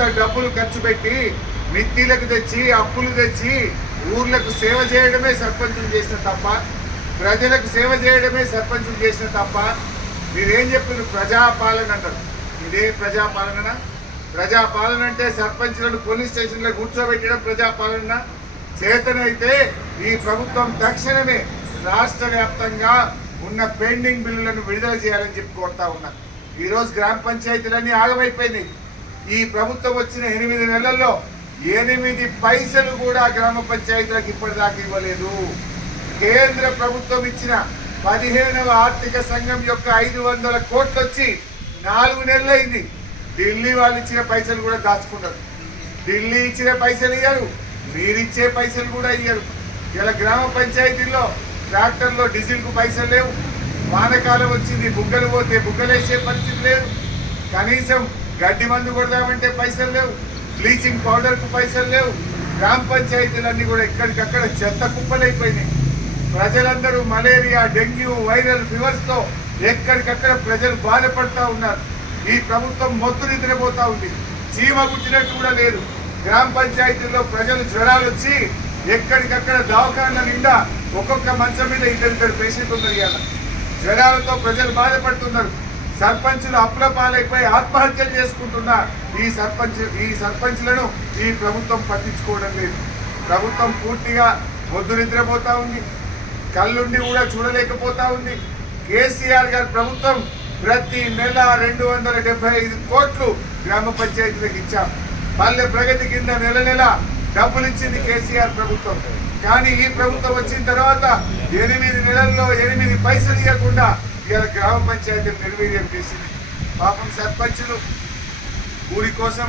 కొంత డబ్బులు ఖర్చు పెట్టి మిత్తిలకు తెచ్చి అప్పులు తెచ్చి ఊర్లకు సేవ చేయడమే సర్పంచులు చేసిన తప్ప ప్రజలకు సేవ చేయడమే సర్పంచులు చేసిన తప్ప మీరేం చెప్పారు ప్రజాపాలన అంటారు. ఇదే ప్రజాపాలన? ప్రజాపాలన అంటే సర్పంచులను పోలీస్ స్టేషన్లో కూర్చోబెట్టడం ప్రజాపాలన? చేతనైతే ఈ ప్రభుత్వం తక్షణమే రాష్ట్ర వ్యాప్తంగా ఉన్న పెండింగ్ బిల్లులను విడుదల చేయాలని చెప్పి కోరుతా ఉన్నా. ఈరోజు గ్రామ పంచాయతీలన్నీ ఆగమైపోయినాయి. ఈ ప్రభుత్వం వచ్చిన ఎనిమిది నెలల్లో ఎనిమిది పైసలు కూడా గ్రామ పంచాయతీలకు ఇప్పటిదాకా ఇవ్వలేదు. కేంద్ర ప్రభుత్వం ఇచ్చిన పదిహేనవ ఆర్థిక సంఘం యొక్క ఐదు వందల కోట్లు వచ్చి నాలుగు నెలలైంది ఢిల్లీ వాళ్ళు ఇచ్చిన పైసలు కూడా దాచుకుంటారు. ఢిల్లీ ఇచ్చిన పైసలు ఇయ్యరు. మీరిచ్చే పైసలు కూడా ఇయ్యరు. ఇలా గ్రామ పంచాయతీల్లో ట్రాక్టర్లో డీజిల్కు పైసలు లేవు. వానకాలం వచ్చింది. బుగ్గలు పోతే బుగ్గలేసే పరిస్థితి లేదు. కనీసం గడ్డి మందు కొడదామంటే పైసలు లేవు. బ్లీచింగ్ పౌడర్కు పైసలు లేవు. గ్రామ పంచాయతీలన్నీ కూడా ఎక్కడికక్కడ చెత్త కుప్పలైపోయినాయి. ప్రజలందరూ మలేరియా డెంగ్యూ వైరల్ ఫీవర్స్తో ఎక్కడికక్కడ ప్రజలు బాధపడతా ఉన్నారు. ఈ ప్రభుత్వం మొత్తు నిద్రపోతూ ఉంది. చీమ గుట్టినట్టు కూడా లేదు. గ్రామ పంచాయతీల్లో ప్రజలు జ్వరాలు వచ్చి ఎక్కడికక్కడ దవాఖాన నిండా ఒక్కొక్క మంచం మీద ఇద్దరిద్దరు ఇద్దరు పేషెంట్ ఉన్నారు ఇవాళ. జ్వరాలతో ప్రజలు బాధపడుతున్నారు. సర్పంచులు అప్పుల పాలైపోయి ఆత్మహత్యలు చేసుకుంటున్న ఈ సర్పంచ్ ఈ సర్పంచ్లను ఈ ప్రభుత్వం పట్టించుకోవడం లేదు. ప్రభుత్వం పూర్తిగా మొద్దు నిద్రపోతూ ఉంది. కళ్ళుండి కూడా చూడలేకపోతా ఉంది. కేసీఆర్ గారి ప్రభుత్వం ప్రతి నెల రెండు వందల డెబ్బై ఐదు కోట్లు గ్రామ పంచాయతీలకు ఇచ్చాం. పల్లె ప్రగతి కింద నెల నెల డబ్బులు ఇచ్చింది కేసీఆర్ ప్రభుత్వం. కానీ ఈ ప్రభుత్వం వచ్చిన తర్వాత ఎనిమిది నెలల్లో ఎనిమిది పైసలు ఇవ్వకుండా ఇవాళ గ్రామ పంచాయతీలు నిర్వీర్యం చేసింది. పాపం సర్పంచులు ఊరి కోసం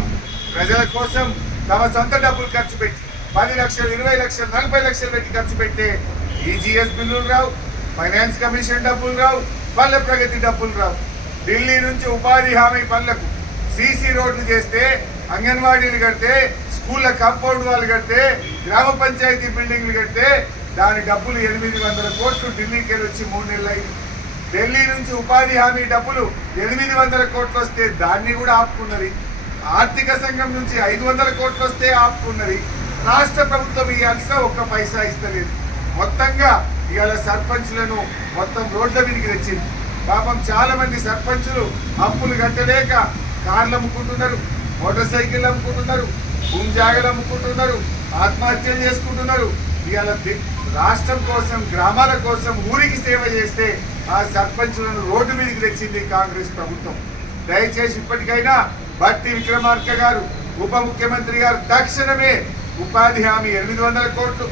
ప్రజల కోసం తమ సొంత డబ్బులు ఖర్చు పెట్టి పది లక్షలు ఇరవై లక్షలు నలభై లక్షలు పెట్టి ఖర్చు పెట్టే ఈజీఎస్ బిల్లులు రావు ఫైనాన్స్ కమిషన్ డబ్బులు రావు పల్లె ప్రగతి డబ్బులు రావు. ఢిల్లీ నుంచి ఉపాధి హామీ పనులకు సీసీ రోడ్లు చేస్తే అంగన్వాడీలు కడితే స్కూళ్ళ కాంపౌండ్ వాళ్ళు కడితే గ్రామ పంచాయతీ బిల్డింగ్లు కడితే దాని డబ్బులు ఎనిమిది వందల కోట్లు ఢిల్లీకి వెళ్ళి వచ్చి మూడు నెలలు అయింది. ఢిల్లీ నుంచి ఉపాధి హామీ డబ్బులు ఎనిమిది వందల కోట్లు వస్తే దాన్ని కూడా ఆపుకున్నది. ఆర్థిక సంఘం నుంచి ఐదు వందల కోట్లు వస్తే ఆపుకున్నది. రాష్ట్ర ప్రభుత్వం ఇవ్వాల్సిన ఒక్క పైసా ఇస్తలేదు. మొత్తంగా ఇవాళ సర్పంచ్లను మొత్తం రోడ్ల మీదకి తెచ్చింది. పాపం చాలా మంది సర్పంచులు అప్పులు కట్టలేక కార్లు అమ్ముకుంటున్నారు మోటార్ సైకిళ్ళు అమ్ముకుంటున్నారు భూమి జాగలు అమ్ముకుంటున్నారు ఆత్మహత్యలు చేసుకుంటున్నారు. ఇవాళ రాష్ట్రం కోసం గ్రామాల కోసం ఊరికి సేవ చేస్తే ఆ సర్పంచులను రోడ్డు మీదకి తెచ్చింది కాంగ్రెస్ ప్రభుత్వం. దయచేసి ఇప్పటికైనా భట్టి విక్రమార్క గారు ఉప ముఖ్యమంత్రి గారు తక్షణమే ఉపాధి హామీ ఎనిమిది వందల కోట్లు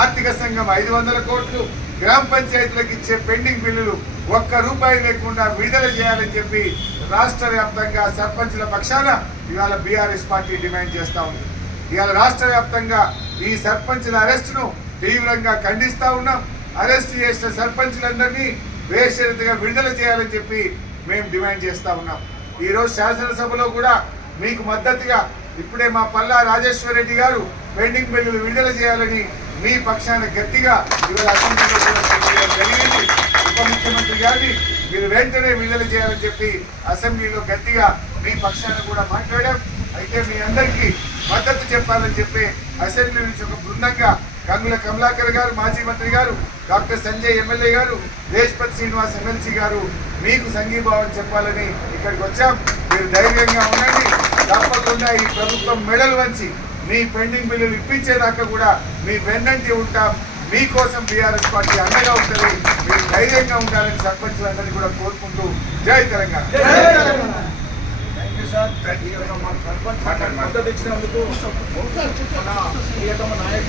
ఆర్థిక సంఘం ఐదు వందల కోట్లు గ్రామ పంచాయతీలకు ఇచ్చే పెండింగ్ బిల్లులు ఒక్క రూపాయి లేకుండా విడుదల చేయాలని చెప్పి రాష్ట్ర వ్యాప్తంగా సర్పంచుల పక్షాన ఇవాళ బీఆర్ఎస్ పార్టీ డిమాండ్ చేస్తూ ఉంది. ఇవాళ రాష్ట్ర వ్యాప్తంగా ఈ సర్పంచ్ల అరెస్టును తీవ్రంగా ఖండిస్తూ ఉన్నాం. అరెస్ట్ చేసిన సర్పంచ్లందరినీ బేషరతుగా విడుదల చేయాలని చెప్పి మేము డిమాండ్ చేస్తూ ఉన్నాం. ఈ రోజు శాసనసభలో కూడా మీకు మద్దతుగా ఇప్పుడే మా పల్లా రాజేశ్వర రెడ్డి గారు పెండింగ్ బిల్లులు విడుదల చేయాలని మీ పక్షాన గట్టిగా ఇవాళ అసెంబ్లీలో జరిగింది. ఉప ముఖ్యమంత్రి గారిని మీరు వెంటనే విడుదల చేయాలని చెప్పి అసెంబ్లీలో గట్టిగా మీ పక్షాన కూడా మాట్లాడాం. అయితే మీ అందరికీ మద్దతు చెప్పాలని చెప్పి అసెంబ్లీ నుంచి ఒక బృందంగా గంగుల కమలాకర్ గారు మాజీ మంత్రి గారు డాక్టర్ సంజయ్ ఎమ్మెల్యే గారు దేశ్పతి శ్రీనివాస్ ఎమ్మెల్సీ గారు మీకు సంఘీభావం చెప్పాలని ఇక్కడికి వచ్చాం. మీరు ధైర్యంగా ఉండండి. తప్పకుండా ఈ ప్రభుత్వం మెడల్ వంచి మీ పెండింగ్ బిల్లులు ఇప్పించేదాకా కూడా మీ వెన్నంటి ఉంటాం. మీకోసం బీఆర్ఎస్ పార్టీ అండగా ఉంటుంది. మీరు ధైర్యంగా ఉండాలని సర్పంచులందరినీ కూడా కోరుకుంటూ జై తెలంగాణ. సార్ ఈ యొక్క మా సర్పంచ్ మద్దతు ఇచ్చినందుకు మన ప్రియతమ నాయకుడు